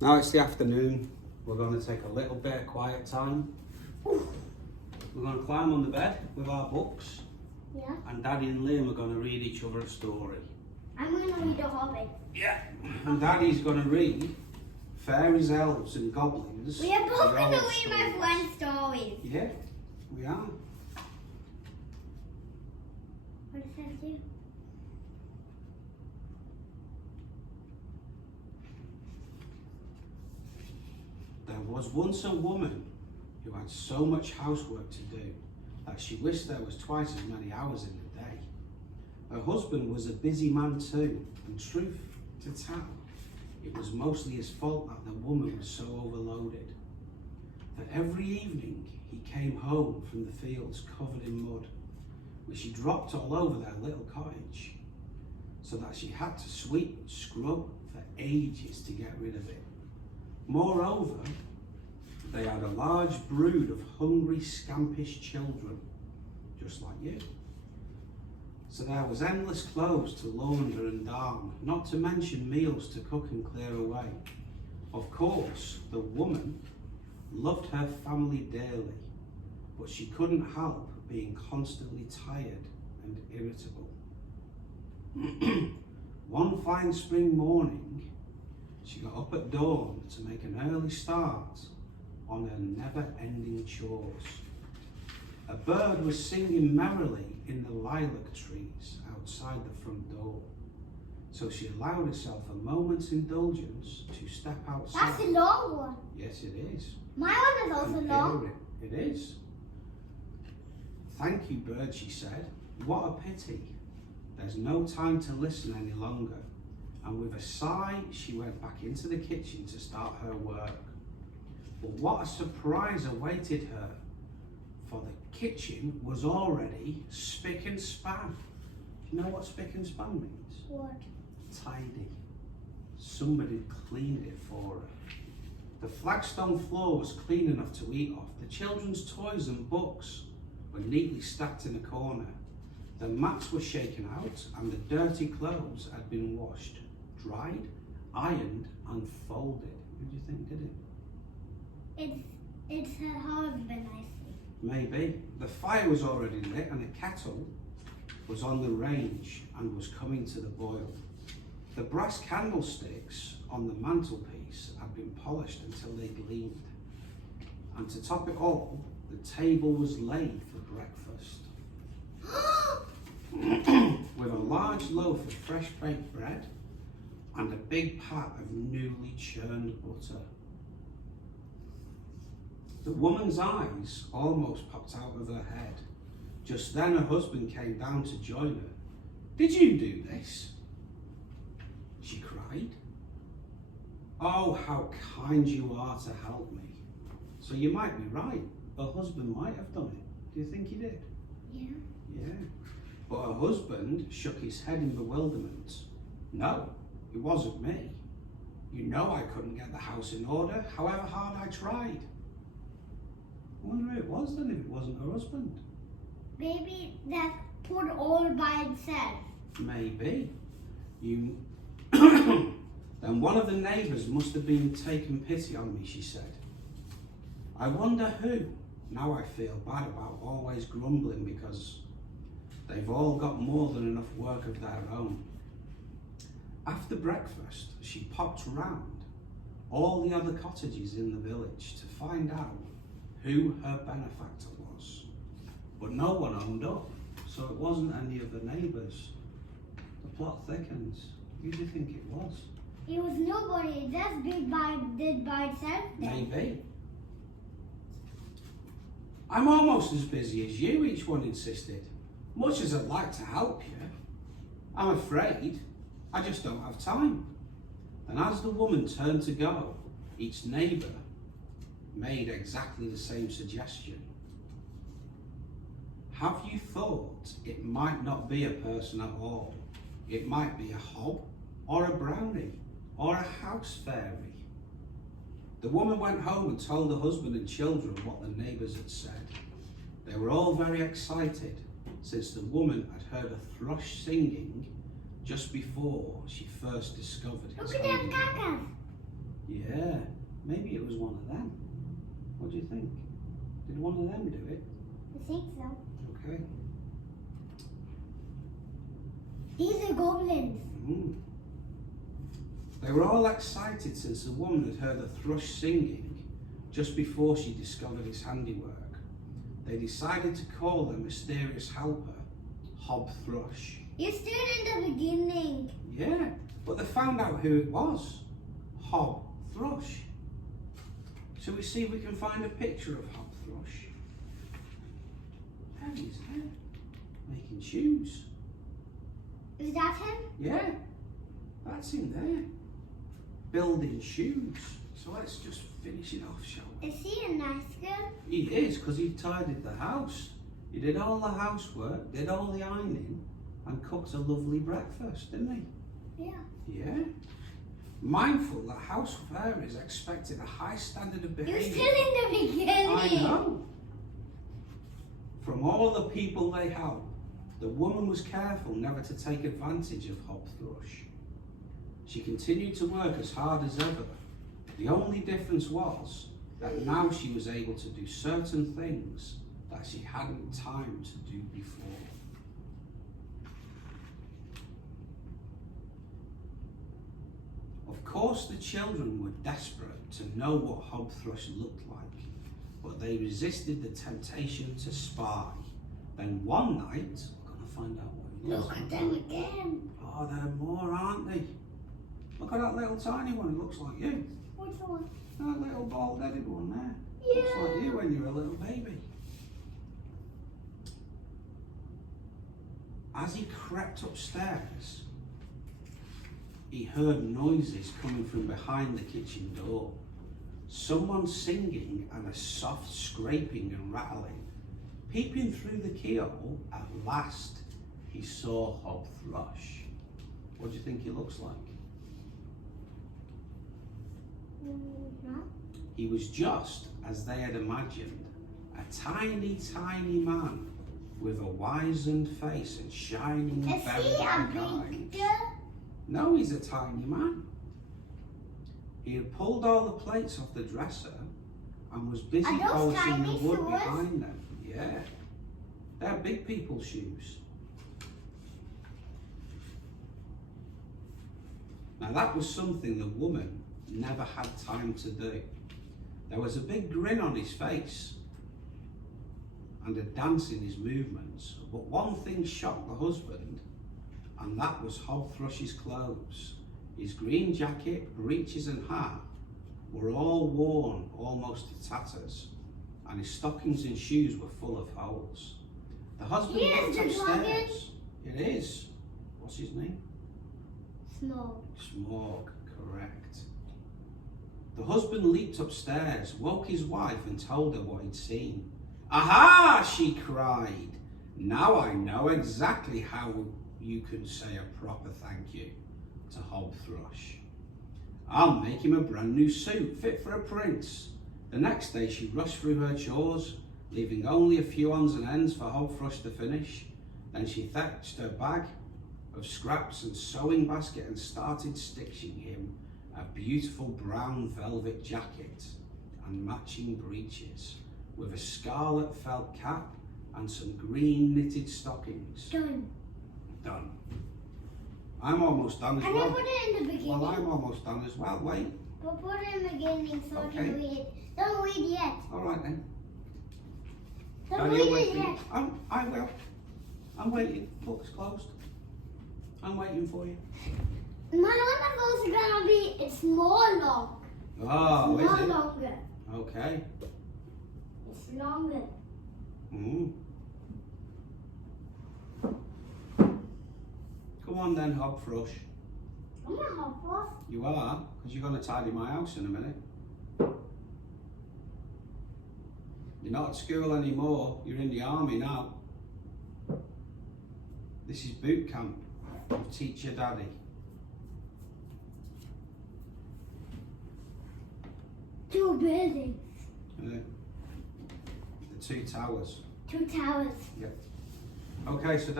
Now it's the afternoon. We're going to take a little bit of quiet time. We're going to climb on the bed with our books. Yeah. And Daddy and Liam are going to read each other a story. I'm going to read The Hobbit. Yeah. And Daddy's going to read fairies, elves and goblins. We are both the going to old read my friend's stories. Yeah, we are. What does that do? There was once a woman who had so much housework to do that she wished there was twice as many hours in the day. Her husband was a busy man too, and truth to tell, it was mostly his fault that the woman was so overloaded. For every evening he came home from the fields covered in mud, which he dropped all over their little cottage, so that she had to sweep and scrub for ages to get rid of it. Moreover, they had a large brood of hungry, scampish children, just like you. So there was endless clothes to launder and darn, not to mention meals to cook and clear away. Of course, the woman loved her family dearly, but she couldn't help being constantly tired and irritable. One fine spring morning, she got up at dawn to make an early start on her never-ending chores. A bird was singing merrily in the lilac trees outside the front door, so she allowed herself a moment's indulgence to step outside. That's a long one. Yes, it is. My one is also And long. It is. Thank you, bird, she said. What a pity. There's no time to listen any longer. And with a sigh, she went back into the kitchen to start her work. But what a surprise awaited her, for the kitchen was already spick and span. Do you know what spick and span means? What? Tidy. Somebody cleaned it for her. The flagstone floor was clean enough to eat off. The children's toys and books were neatly stacked in a corner. The mats were shaken out and the dirty clothes had been washed, dried, ironed and folded. What do you think did it? It's her husband, I see. Maybe. The fire was already lit and a kettle was on the range and was coming to the boil. The brass candlesticks on the mantelpiece had been polished until they gleamed. And to top it all, the table was laid for breakfast. With a large loaf of fresh baked bread and a big pat of newly churned butter. The woman's eyes almost popped out of her head. Just then her husband came down to join her. Did you do this? She cried. Oh, how kind you are to help me. So you might be right. Her husband might have done it. Do you think he did? Yeah. Yeah. But her husband shook his head in bewilderment. No, it wasn't me. You know I couldn't get the house in order, however hard I tried. I wonder who it was then if it wasn't her husband. Maybe that put all by itself. Maybe. You. Then one of the neighbours must have been taking pity on me, she said. I wonder who. Now I feel bad about always grumbling because they've all got more than enough work of their own. After breakfast, she popped round all the other cottages in the village to find out who her benefactor was. But no one owned up, so it wasn't any of the neighbours. The plot thickens. Who do you think it was? It was nobody. It just did by itself then. Maybe. I'm almost as busy as you, each one insisted. Much as I'd like to help you, I'm afraid I just don't have time. And as the woman turned to go, each neighbour made exactly the same suggestion. Have you thought it might not be a person at all? It might be a hob, or a brownie, or a house fairy. The woman went home and told her husband and children what the neighbours had said. They were all very excited, since the woman had heard a thrush singing just before she first discovered his Look at them handiwork. cacas. Yeah, maybe it was one of them. What do you think? Did one of them do it? I think so. Okay. These are goblins. Mm. They were all excited since the woman had heard the thrush singing just before she discovered his handiwork. They decided to call their mysterious helper Hob Thrush. You're still in the beginning. Yeah, but they found out who it was. Hob Thrush. Shall we see if we can find a picture of Hob Thrush? There he is there, making shoes. Is that him? Yeah, that's him there, building shoes. So let's just finish it off, shall we? Is he a nice girl? He is, because he tidied the house. He did all the housework, did all the ironing, and cooked a lovely breakfast, didn't he? Yeah. Yeah. Mindful that housewares expected a high standard of behaviour. You're still in the beginning. I know. From all the people they helped, the woman was careful never to take advantage of Hob Thrush. She continued to work as hard as ever. The only difference was that now she was able to do certain things that she hadn't time to do before. Of course, the children were desperate to know what Hob Thrush looked like, but they resisted the temptation to spy. Then one night, we're going to find out what it was. Look at them again. Oh, there are more, aren't they? Look at that little tiny one, it looks like you. Which one? That little bald-headed one there. Yeah. Looks like you when you were a little baby. As he crept upstairs, he heard noises coming from behind the kitchen door. Someone singing and a soft scraping and rattling. Peeping through the keyhole, at last he saw Hob Thrush. What do you think he looks like? No. He was just as they had imagined, a tiny, tiny man with a wizened face and shining Is very he a black big eyes. girl? No, he's a tiny man. He had pulled all the plates off the dresser and was busy Are those polishing the tiny wood swords? behind them. Yeah, they're big people's shoes. Now that was something the woman never had time to do. There was a big grin on his face and a dance in his movements, but one thing shocked the husband, and that was Hob Thrush's clothes. His green jacket, breeches and hat were all worn almost to tatters, and his stockings and shoes were full of holes. The husband Yes, looked the dragon. upstairs. It is. What's his name? Small. Smog, correct. The husband leaped upstairs, woke his wife and told her what he'd seen. Aha, she cried. Now I know exactly how you can say a proper thank you to Hob Thrush. I'll make him a brand new suit fit for a prince. The next day she rushed through her chores, leaving only a few odds and ends for Hob Thrush to finish. Then she fetched her bag of scraps and sewing basket and started stitching him a beautiful brown velvet jacket and matching breeches with a scarlet felt cap and some green knitted stockings. Done. Done. I'm almost done as And well. I put it in the beginning. Well, I'm almost done as well. Wait. But put it in the beginning so I Okay. can read it. Don't read yet. All right then. Don't Are read you it waiting? yet. I will. I'm waiting. Book's closed. I'm waiting for you. My other goals are gonna be it's more long. Oh, It's is more it? longer. Okay. It's longer. Mm. Come on then, Hob Thrush. I'm gonna hop off. You are, because you're going to tidy my house in a minute. You're not at school anymore. You're in the army now. This is boot camp with Teacher Daddy. Two buildings. The two towers. Two towers. Okay, so